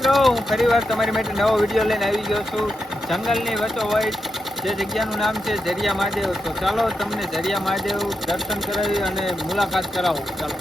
મિત્રો, હું ફરીવાર તમારી માટે નવો વિડીયો લઈને આવી ગયો છું. જંગલની વચ્ચોવચ જે જગ્યાનું નામ છે ઝરિયા મહાદેવ. તો ચાલો તમને ઝરિયા મહાદેવ દર્શન કરાવી અને મુલાકાત કરાવું. ચાલો.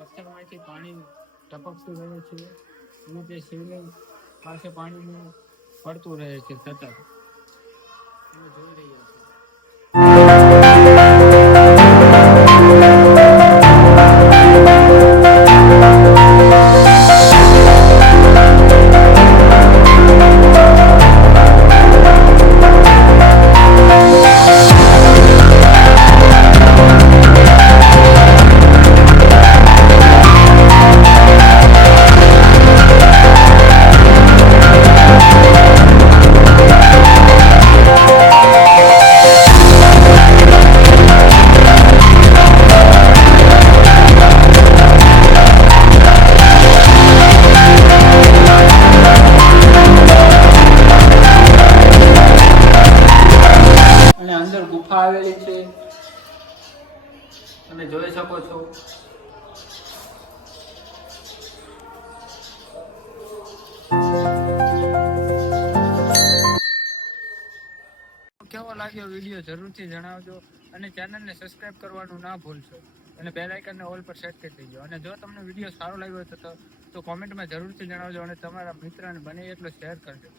પથ્થરમાંથી પાણી ટપકતું રહે છે અને તે શિવલિંગ પાસે પાણીનું પડતું રહે છે સતત. તમે જોઈ રહ્યા છો. અને અંદર ગુફા આવેલી છે, તમે જોઈ શકો છો. કેવો લાગ્યો વિડીયો જરૂરથી જણાવજો અને ચેનલને સબસ્ક્રાઇબ કરવાનું ના ભૂલશો અને બેલ આઇકનને ઓલ પર સેટ કરી દેજો. અને જો તમને વિડીયો સારો લાગ્યો તો કોમેન્ટમાં જરૂરથી જણાવજો અને તમારા મિત્રને બને એટલો શેર કરજો.